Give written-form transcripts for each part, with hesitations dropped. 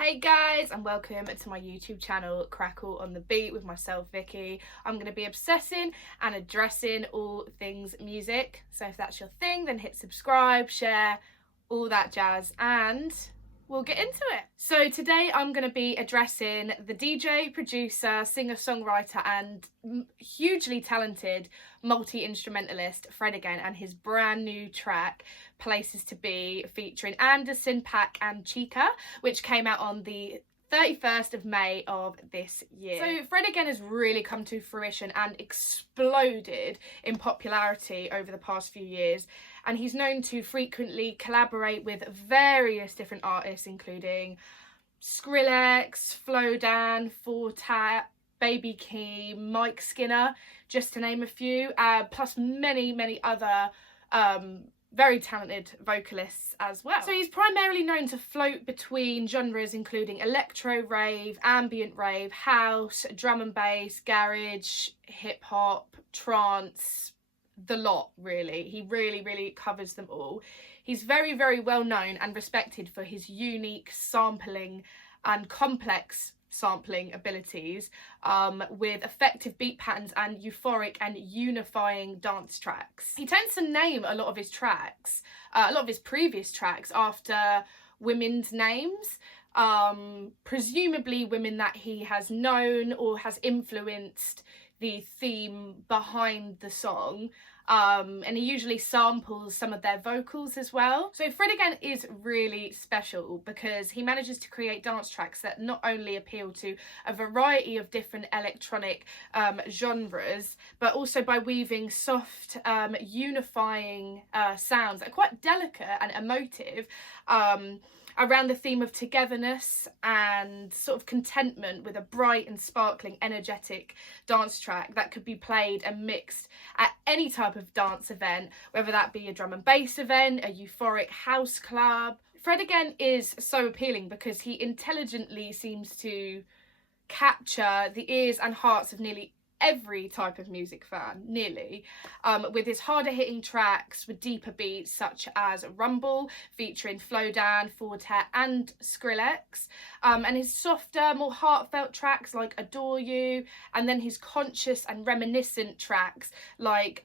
Hey guys, and welcome to my YouTube channel Crackle on the Beat with myself, Vicky. I'm going to be obsessing and addressing all things music. So if that's your thing, then hit subscribe, share, all that jazz, and we'll get into it. So today I'm going to be addressing the DJ, producer, singer-songwriter and hugely talented multi-instrumentalist Fred Again and his brand new track Places to Be, featuring Anderson .Paak and Chika, which came out on the 31st of May of this year. So Fred Again has really come to fruition and exploded in popularity over the past few years, and he's known to frequently collaborate with various different artists including Skrillex, Flowdan, Four Tat, Baby Keem, Mike Skinner, just to name a few, plus many other very talented vocalists as well. So he's primarily known to float between genres including electro rave, ambient rave, house, drum and bass, garage, hip hop, trance, the lot really. He really covers them all. He's very well known and respected for his unique sampling and complex sampling abilities, with effective beat patterns and euphoric and unifying dance tracks. He tends to name a lot of his tracks, a lot of his previous tracks, after women's names, presumably women that he has known or has influenced the theme behind the song. And he usually samples some of their vocals as well. So Fred Again is really special because he manages to create dance tracks that not only appeal to a variety of different electronic genres, but also by weaving soft, unifying sounds that are quite delicate and emotive, around the theme of togetherness and sort of contentment, with a bright and sparkling, energetic dance track that could be played and mixed at any type of dance event, whether that be a drum and bass event, a euphoric house club. Fred Again is so appealing because he intelligently seems to capture the ears and hearts of nearly every type of music fan, with his harder hitting tracks with deeper beats such as Rumble, featuring Flowdan, Four Tat and Skrillex, and his softer, more heartfelt tracks like Adore You, and then his conscious and reminiscent tracks like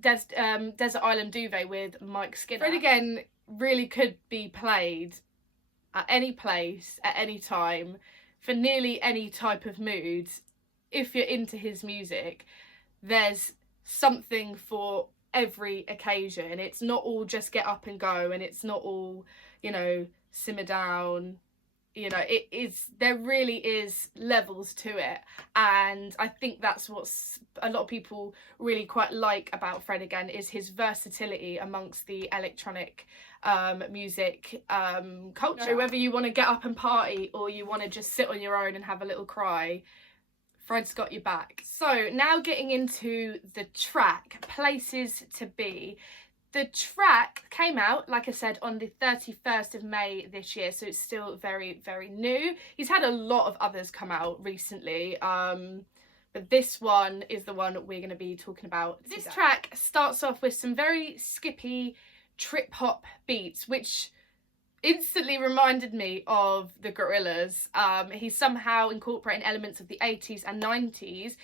Desert Island Duvet with Mike Skinner. Fred Again really could be played at any place, at any time, for nearly any type of mood. If you're into his music, there's something for every occasion. It's not all just get up and go, and it's not all, simmer down. There really is levels to it, and I think that's what a lot of people really quite like about Fred Again, is his versatility amongst the electronic music culture. Whether you want to get up and party or you want to just sit on your own and have a little cry, Fred's got your back. So now getting into the track, Places to Be. The track came out, like I said, on the 31st of May this year, so it's still very new. He's had a lot of others come out recently, but this one is the one we're going to be talking about today. This track starts off with some very skippy trip hop beats, which instantly reminded me of the Gorillaz. He's somehow incorporating elements of the 80s and 90s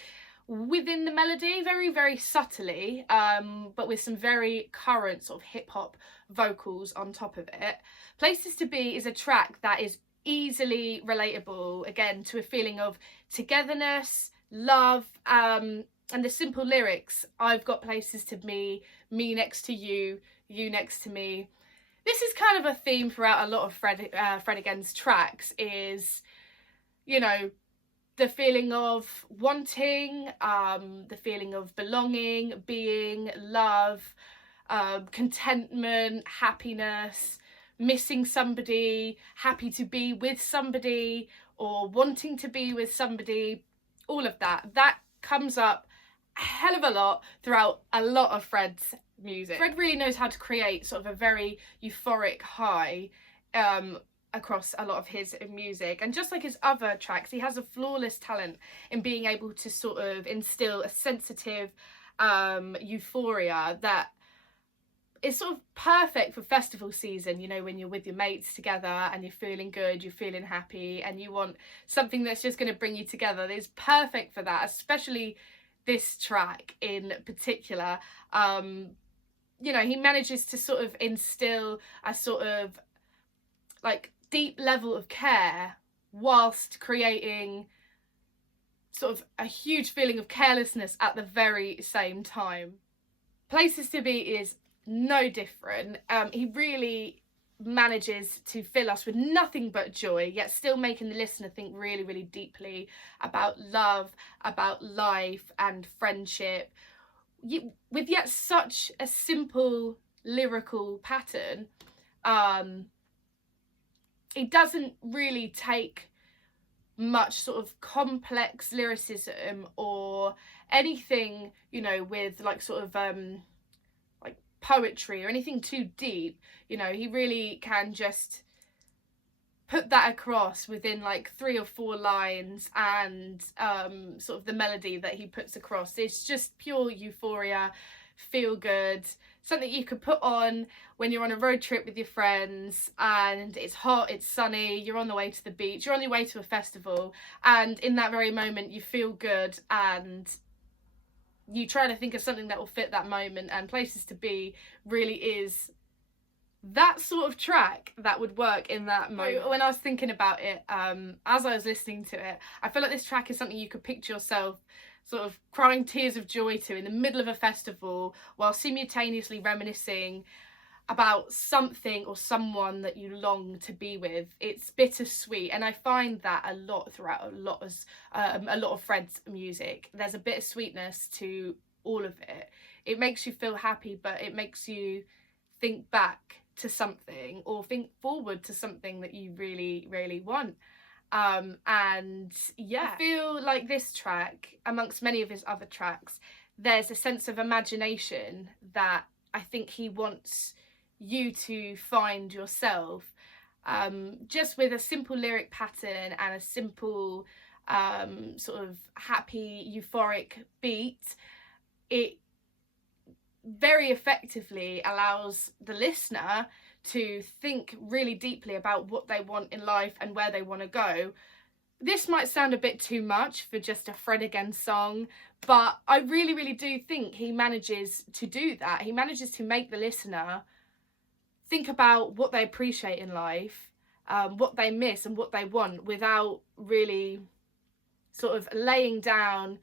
within the melody, very subtly, but with some very current sort of hip-hop vocals on top of it. Places to Be is a track that is easily relatable, again, to a feeling of togetherness, love, and the simple lyrics: I've got places to be, me next to you, you next to me. This is kind of a theme throughout a lot of Fred Again's tracks, is, the feeling of wanting, the feeling of belonging, being, love, contentment, happiness, missing somebody, happy to be with somebody, or wanting to be with somebody. All of that comes up a hell of a lot throughout a lot of Fred's music. Fred really knows how to create sort of a very euphoric high across a lot of his music, and just like his other tracks, he has a flawless talent in being able to sort of instill a sensitive euphoria that it's sort of perfect for festival season, you know, when you're with your mates together and you're feeling good, you're feeling happy, and you want something that's just going to bring you together. It's perfect for that, especially this track in particular. You know, he manages to sort of instill a sort of like deep level of care whilst creating sort of a huge feeling of carelessness at the very same time. Places to Be is no different. He really manages to fill us with nothing but joy, yet still making the listener think really, really deeply about love, about life and friendship, with yet such a simple lyrical pattern. It doesn't really take much sort of complex lyricism or anything, you know, with like sort of like poetry or anything too deep. You know, he really can just put that across within like 3 or 4 lines, and sort of the melody that he puts across, it's just pure euphoria, feel good, something you could put on when you're on a road trip with your friends and it's hot, it's sunny, you're on the way to the beach, you're on your way to a festival, and in that very moment you feel good and you try to think of something that will fit that moment, and Places to Be really is that sort of track that would work in that moment. When I was thinking about it, as I was listening to it, I feel like this track is something you could picture yourself sort of crying tears of joy to in the middle of a festival while simultaneously reminiscing about something or someone that you long to be with. It's bittersweet, and I find that a lot throughout a lot of Fred's music. There's a bittersweetness to all of it. It makes you feel happy, but it makes you think back to something or think forward to something that you really, really want. And yeah, I feel like this track, amongst many of his other tracks, there's a sense of imagination that I think he wants you to find yourself, just with a simple lyric pattern and a simple sort of happy euphoric beat. It very effectively allows the listener to think really deeply about what they want in life and where they want to go. This might sound a bit too much for just a Fred Again song, but I really, really do think he manages to do that. He manages to make the listener think about what they appreciate in life, what they miss and what they want, without really sort of laying down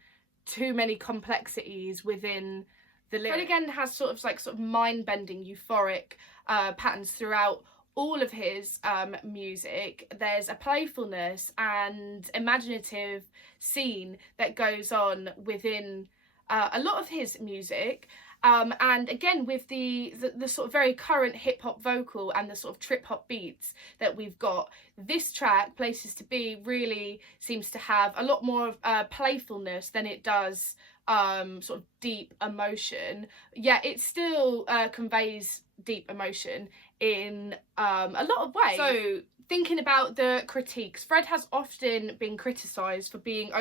too many complexities within the lyrics. Fred Again has sort of mind-bending euphoric patterns throughout all of his music. There's a playfulness and imaginative scene that goes on within a lot of his music. And again, with the sort of very current hip-hop vocal and the sort of trip-hop beats that we've got, this track, Places to Be, really seems to have a lot more of playfulness than it does sort of deep emotion. Yet it still conveys deep emotion in a lot of ways. So, thinking about the critiques, Fred has often been criticised for being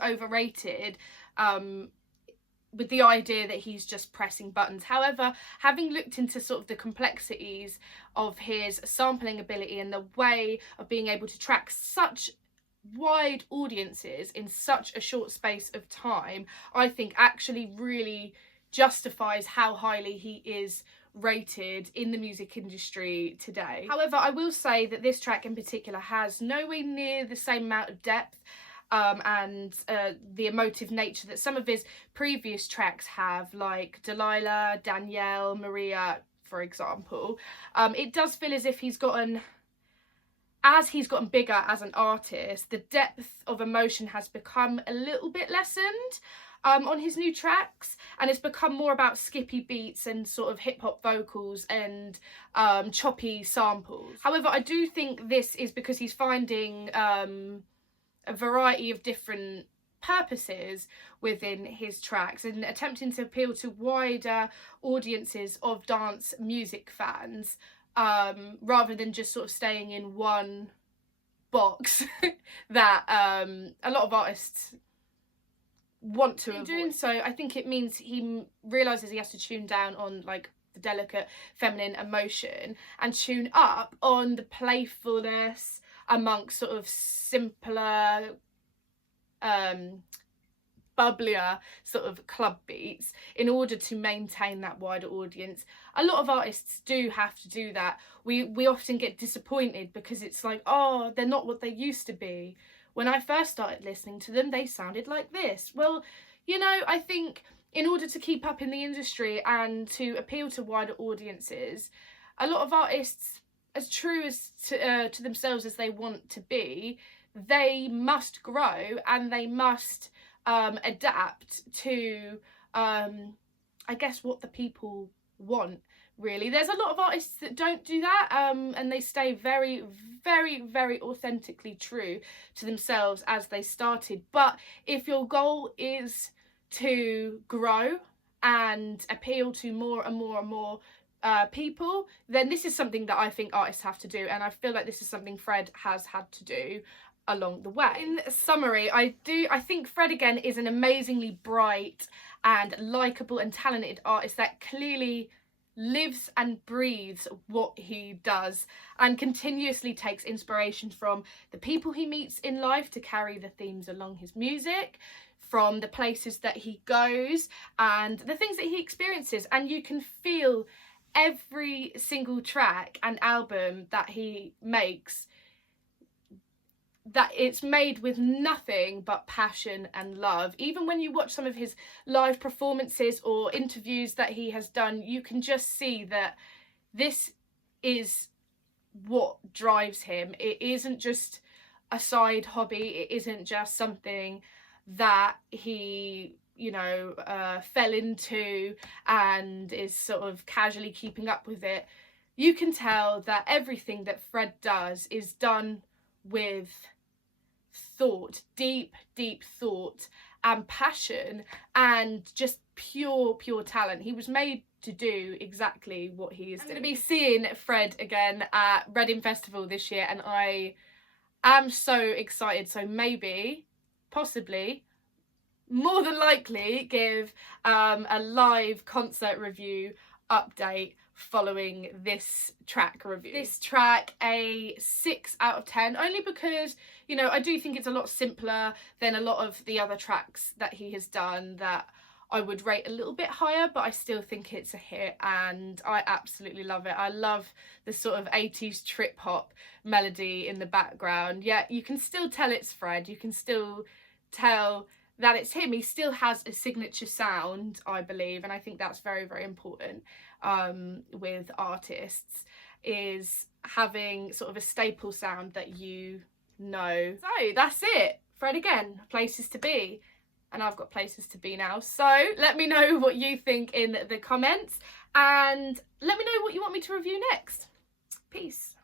overrated, with the idea that he's just pressing buttons. However, having looked into sort of the complexities of his sampling ability and the way of being able to track such wide audiences in such a short space of time, I think actually really justifies how highly he is rated in the music industry today. However, I will say that this track in particular has nowhere near the same amount of depth and the emotive nature that some of his previous tracks have, like Delilah, Danielle, Maria, for example. It does feel as if he's gotten bigger as an artist, the depth of emotion has become a little bit lessened on his new tracks, and it's become more about skippy beats and sort of hip-hop vocals and choppy samples. However, I do think this is because he's finding a variety of different purposes within his tracks and attempting to appeal to wider audiences of dance music fans, rather than just sort of staying in one box that a lot of artists want to avoid. In doing so, I think it means he realises he has to tune down on like the delicate feminine emotion and tune up on the playfulness amongst sort of simpler, bubblier sort of club beats in order to maintain that wider audience. A lot of artists do have to do that. We often get disappointed because it's like, oh, they're not what they used to be. When I first started listening to them, they sounded like this. Well, you know, I think in order to keep up in the industry and to appeal to wider audiences, a lot of artists, as true as to themselves as they want to be, they must grow and they must adapt to, I guess, what the people want, really. There's a lot of artists that don't do that, and they stay very, very, very authentically true to themselves as they started. But if your goal is to grow and appeal to more and more and more people, then this is something that I think artists have to do, and I feel like this is something Fred has had to do along the way. In summary, I think Fred again is an amazingly bright and likeable and talented artist that clearly lives and breathes what he does and continuously takes inspiration from the people he meets in life to carry the themes along his music, from the places that he goes and the things that he experiences, and you can feel every single track and album that he makes that it's made with nothing but passion and love. Even when you watch some of his live performances or interviews that he has done, you can just see that this is what drives him. It isn't just a side hobby. It isn't just something that he, you know, fell into and is sort of casually keeping up with it. You can tell that everything that Fred does is done with thought, deep thought and passion and just pure talent. He was made to do exactly what he is doing. I'm going to be seeing Fred again at Reading Festival this year and I am so excited. So maybe, possibly, more than likely give a live concert review update following this track review. This track a 6 out of 10, only because, you know, I do think it's a lot simpler than a lot of the other tracks that he has done that I would rate a little bit higher, but I still think it's a hit and I absolutely love it. I love the sort of 80s trip hop melody in the background. Yeah, you can still tell it's Fred, you can still tell that it's him. He still has a signature sound, I believe, and I think that's very, very important with artists, is having sort of a staple sound that you know. So that's it. Fred again, places to be. And I've got places to be now. So let me know what you think in the comments and let me know what you want me to review next. Peace.